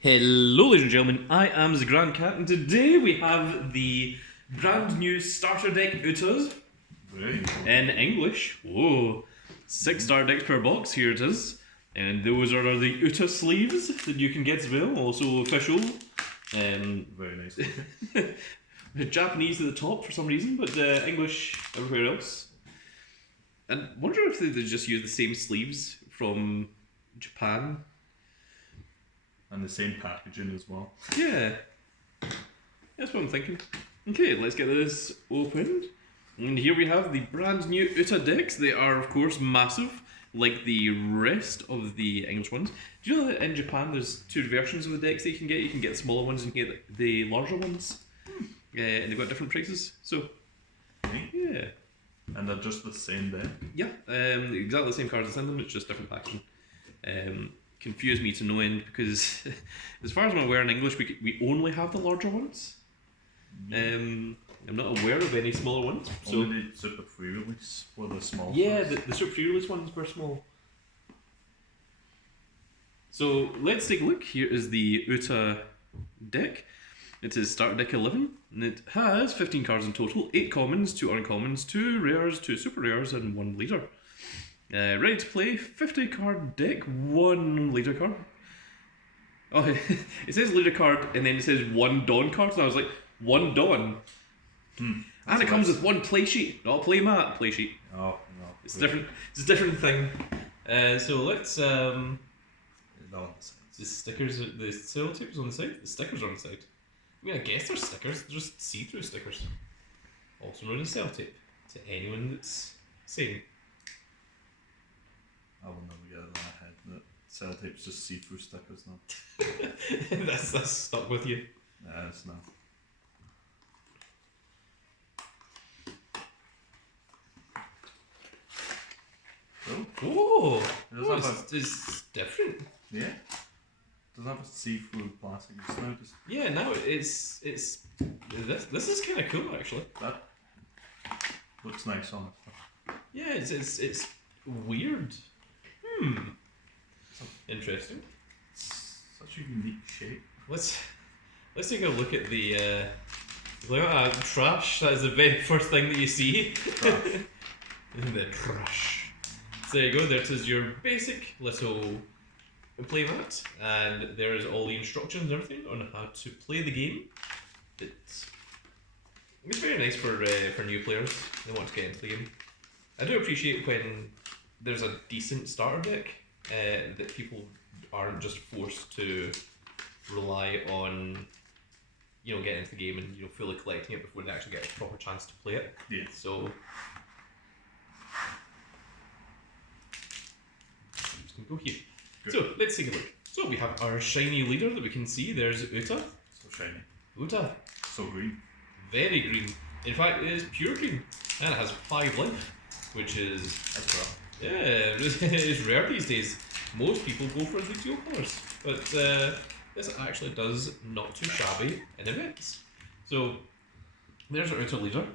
Hello, ladies and gentlemen, I am the Grand Cat, and today we have the brand new starter deck Utas Very cool. in English. Whoa, 6 starter decks per box, here it is. And those are the Uta sleeves that you can get as well, also official. Very nice. Japanese at the top for some reason, but English everywhere else. And I wonder if they just use the same sleeves from Japan. And the same packaging as well. Yeah. That's what I'm thinking. Okay, let's get this opened. And here we have the brand new Uta decks. They are, of course, massive, like the rest of the English ones. Do you know that in Japan there's two versions of the decks that you can get? You can get the smaller ones and you can get the larger ones. And they've got different prices. So, yeah. And they're just the same deck. Yeah, exactly the same cards as in them, it's just different packaging. Confused me to no end because, as far as I'm aware in English, we only have the larger ones. I'm not aware of any smaller ones. So Only the Super Free Release were the small yeah, size. the Super Free Release ones were small. So let's take a look. Here is the Uta deck. It is starter deck 11, and it has 15 cards in total, 8 commons, 2 uncommons, 2 rares, 2 super rares, and 1 leader. Ready to play, 50 card deck, 1 leader card. Oh, it says leader card, and then it says 1 Dawn card, and I was like, 1 Dawn? And it comes with 1 play sheet, not play mat, play sheet. Oh, no. It's different. It's a different thing. So let's No, the stickers, the sellotapes on the side. The stickers are on the side. I mean, I guess they're stickers. They're just see-through stickers. Also known as sellotape to anyone that's sane. I will never get it in my head that sellotape's just see-through stickers now. that's stuck with you. It's not. Oh, Does that have it's different. yeah? Does that have a see-through plastic? It's now just Yeah, now it's this is kind of cool actually. that looks nice on it. Yeah, it's weird. Interesting. It's such a unique shape. Let's take a look at the look at that trash. That is the very first thing that you see. Trash. The trash. So there you go. There it is, your basic little playmat, and there is all the instructions and everything on how to play the game. It's very nice for new players that want to get into the game. I do appreciate when there's a decent starter deck that people aren't just forced to rely on, getting into the game and fully collecting it before they actually get a proper chance to play it. Yeah. So I'm just gonna go here. Good. So let's take a look. So we have our shiny leader that we can see. There's Uta. So shiny. Uta, So green. very green. In fact, it is pure green, and it has 5 life, which is That's rough. yeah, it's rare these days. Most people go for the dual colours, but this actually does not too shabby in events. So there's our Uta leader.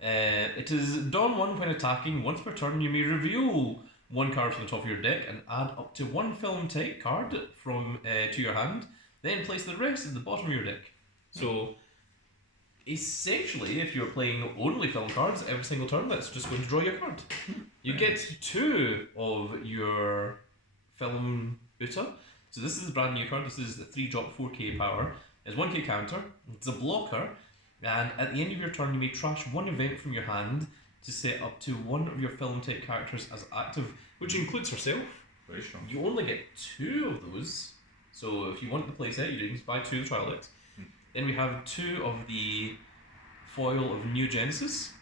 It is Dawn 1 when attacking. Once per turn, you may reveal 1 card from the top of your deck and add up to 1 film type card from to your hand. Then place the rest at the bottom of your deck. So essentially, if you're playing only film cards every single turn, that's just going to draw your card. You get 2 of your film Uta. So this is the brand new card. This is the 3-drop 4k power. It's 1k counter. It's a blocker. And at the end of your turn, you may trash 1 event from your hand to set up to 1 of your film type characters as active, which includes herself. Very strong. You only get 2 of those. So if you want the playset, you can buy 2 of the trial decks. Then we have 2 of the foil of New Genesis,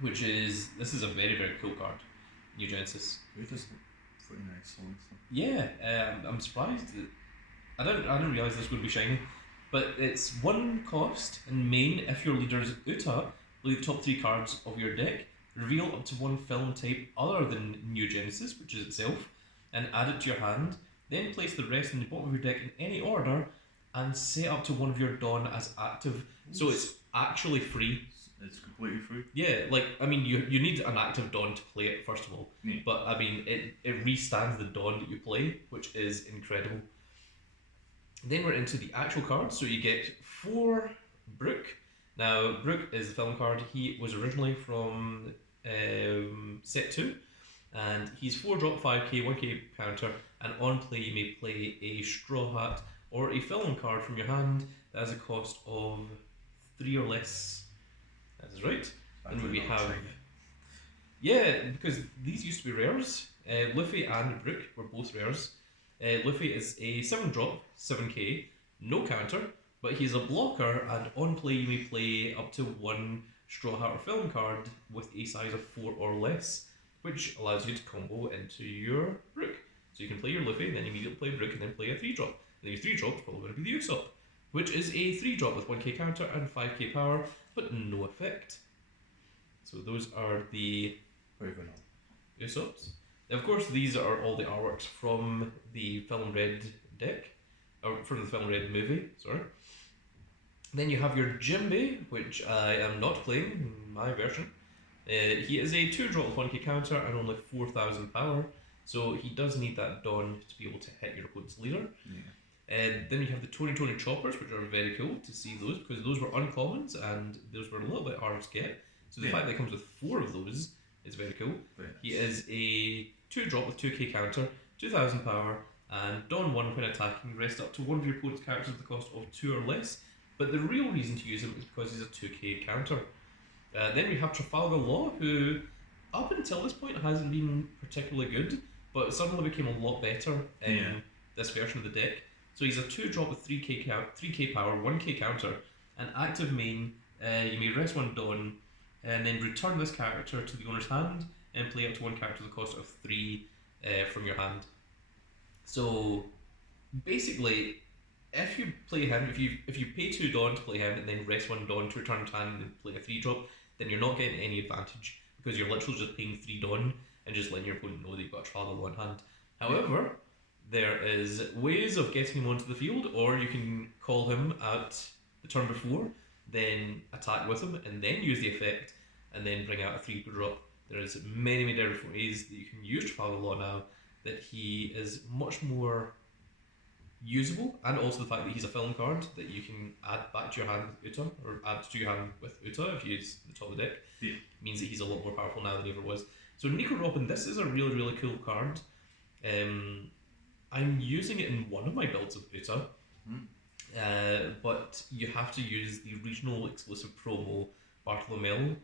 which is, this is a very, very cool card. New Genesis. They just look pretty nice on this. Yeah, I'm surprised that I didn't realise this would be shiny. But it's 1 cost in main if your leader is Uta, play the top 3 cards of your deck, reveal up to 1 film type other than New Genesis, which is itself, and add it to your hand. Then place the rest in the bottom of your deck in any order, and set up to 1 of your Dawn as active. So it's actually free. It's completely free. Yeah, you need an active Dawn to play it, first of all. Yeah. But, it, it, But, it restands the Dawn that you play, which is incredible. Then we're into the actual cards. So you get 4 Brook. Now, Brook is the film card. He was originally from set 2, and he's 4 drop 5k, 1k counter, and on play you may play a Straw Hat or a film card from your hand that has a cost of 3 or less. That is right. And we have. Yeah, because these used to be rares. Luffy and Brook were both rares. Luffy is a 7 drop, 7k, no counter, but he's a blocker, and on play you may play up to 1 Straw Hat or Film card with a size of 4 or less, which allows you to combo into your Brook. So you can play your Luffy, then immediately play Brook, and then play a 3 drop. And your 3 drop is probably going to be the Usopp, which is a 3 drop with 1k counter and 5k power, but no effect. So those are the Usopps. Of course, these are all the artworks from the Film Red deck, or from the Film Red movie, sorry. Then you have your Jinbei, which I am not playing in my version. He is a 2 drop with 1k counter and only 4,000 power, so he does need that Dawn to be able to hit your opponent's leader. Yeah. Then you have the Tony Choppers, which are very cool to see those, because those were uncommons and those were a little bit hard to get. So the fact that it comes with 4 of those is very cool. Yes. He is a 2 drop with 2k counter, 2,000 power, and Dawn 1 when attacking, rest up to 1 of your opponent's characters at the cost of 2 or less. But the real reason to use him is because he's a 2k counter. Then we have Trafalgar Law, who up until this point hasn't been particularly good, but suddenly became a lot better in this version of the deck. So he's a 2 drop with 3k power, 1k counter, and active main. You may rest 1 Dawn, and then return this character to the owner's hand and play up to 1 character at the cost of 3 from your hand. So basically, if you play him, if you pay 2 Dawn to play him and then rest 1 Dawn to return to hand and play a 3 drop, then you're not getting any advantage because you're literally just paying 3 Dawn and just letting your opponent know that you've got a Trafalgar Law in hand. However, there is ways of getting him onto the field, or you can call him at the turn before, then attack with him, and then use the effect, and then bring out a 3 drop. There is many different ways that you can use Trafalgar Law now, that he is much more usable, and also the fact that he's a film card that you can add back to your hand with Uta, or add to your hand with Uta if you use the top of the deck, means that he's a lot more powerful now than he ever was. So Nico Robin, this is a really cool card. I'm using it in one of my builds of Uta, but you have to use the regional exclusive promo Bartolomeo,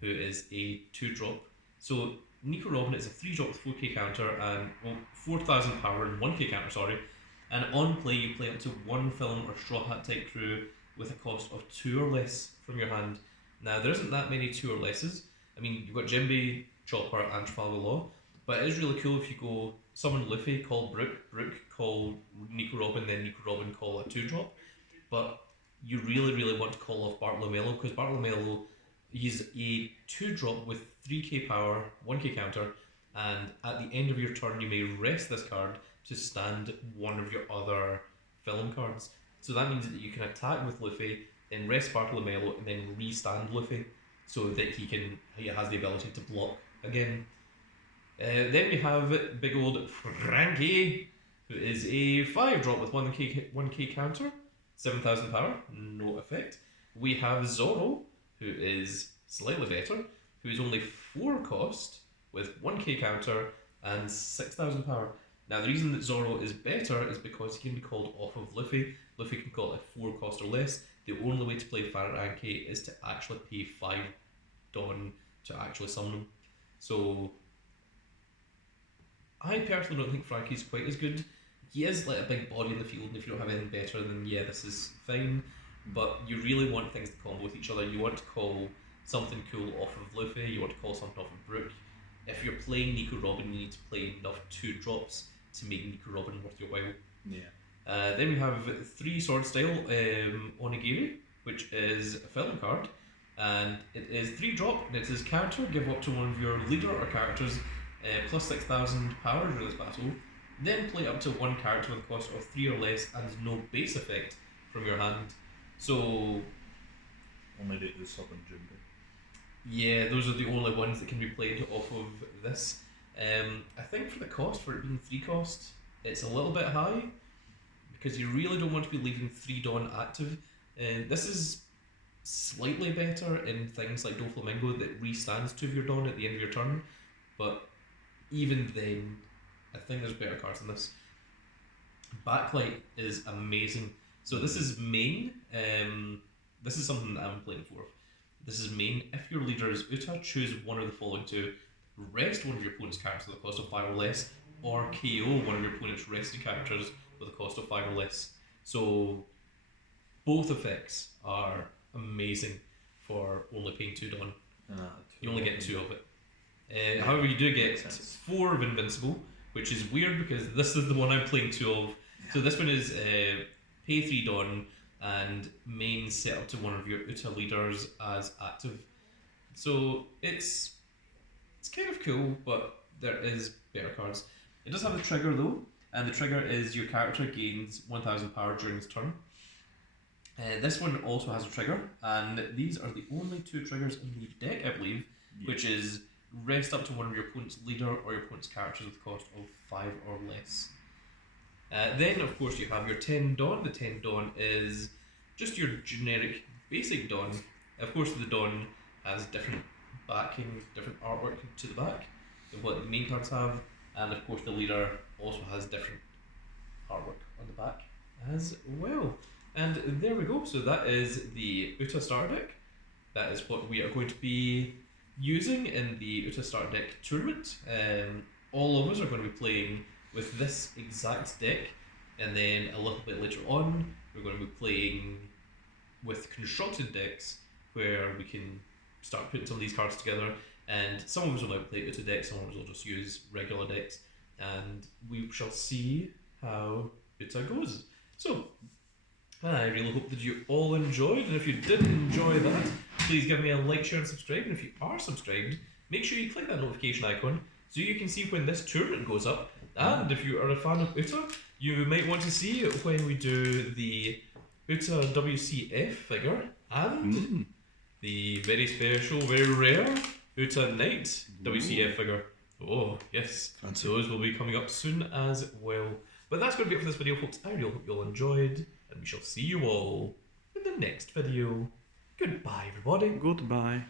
who is a 2 drop. So Nico Robin is a 3 drop with 4k counter and 4,000 power and 1k counter, sorry. And on play, you play up to 1 film or Straw Hat type crew with a cost of 2 or less from your hand. Now, there isn't that many 2 or lesses. I mean, you've got Jinbei, Chopper, and Trafalgar Law, but it is really cool if you go summon Luffy, call Brook, call Nico Robin, then Nico Robin call a 2 drop. But you really want to call off Bartolomeo, because Bartolomeo, he's a 2 drop with 3k power, 1k counter, and at the end of your turn, you may rest this card to stand 1 of your other film cards. So that means that you can attack with Luffy, then rest Bartolomeo, and then restand Luffy, so that he has the ability to block again. Then we have big old Frankie, who is a 5 drop with 1k counter, 7,000 power, no effect. We have Zoro, who is slightly better, who is only 4 cost with 1k counter and 6,000 power. Now, the reason that Zoro is better is because he can be called off of Luffy. Luffy can call it a 4 cost or less. The only way to play Frankie is to actually pay 5 Dawn to actually summon him. So, I personally don't think Frankie's quite as good. He is like a big body in the field, and if you don't have anything better, then yeah, this is fine. But you really want things to combo with each other. You want to call something cool off of Luffy, you want to call something off of Brook. If you're playing Nico Robin, you need to play enough 2 drops to make Nico Robin worth your while. Yeah. Then we have 3 Sword Style Onigiri, which is a film card, and it is 3 drop, and it is counter, give up to 1 of your leader or characters plus 6,000 power during this battle, then play up to 1 character with a cost of 3 or less and no base effect from your hand. So only did Usopp and Jinbei. Yeah, those are the only ones that can be played off of this. I think for the cost, for it being 3 cost, it's a little bit high, because you really don't want to be leaving 3 Dawn active. This is slightly better in things like Doflamingo that restands 2 of your Dawn at the end of your turn, but even then, I think there's better cards than this. Backlight is amazing. So this is main. This is something that I'm playing for. This is main. If your leader is Uta, choose one of the following two. Rest one of your opponent's characters with a cost of 5 or less, or KO one of your opponent's rested characters with a cost of 5 or less. So both effects are amazing for only paying 2 Dawn. You only get 2 of it. However, you do get 4 of Invincible, which is weird because this is the one I'm playing 2 of. Yeah. So this one is pay 3 Dawn and main set up to one of your Uta leaders as active. So it's kind of cool, but there is better cards. It does have a trigger though, and the trigger is your character gains 1000 power during its turn. This one also has a trigger, and these are the only 2 triggers in the deck, I believe, which is rest up to one of your opponent's leader or your opponent's characters with a cost of 5 or less. Then, of course, you have your 10 Dawn. The 10 Dawn is just your generic basic Dawn. Of course, the Dawn has different backing, different artwork to the back than what the main cards have, and of course, the leader also has different artwork on the back as well. And there we go. So that is the Uta starter deck. That is what we are going to be using in the Uta starter deck tournament. All of us are going to be playing with this exact deck, and then a little bit later on, we're going to be playing with constructed decks where we can start putting some of these cards together. And some of us will now play Uta decks, some of us will just use regular decks, and we shall see how Uta goes. So, I really hope that you all enjoyed, and if you did enjoy that, please give me a like, share, and subscribe. And if you are subscribed, make sure you click that notification icon so you can see when this tournament goes up. And if you are a fan of Uta, you might want to see when we do the Uta WCF figure and the very special, very rare Uta Knight WCF figure. Oh, yes. Fancy. Those will be coming up soon as well. But that's going to be it for this video, folks. I really hope you all enjoyed, and we shall see you all in the next video. Goodbye, everybody. Goodbye.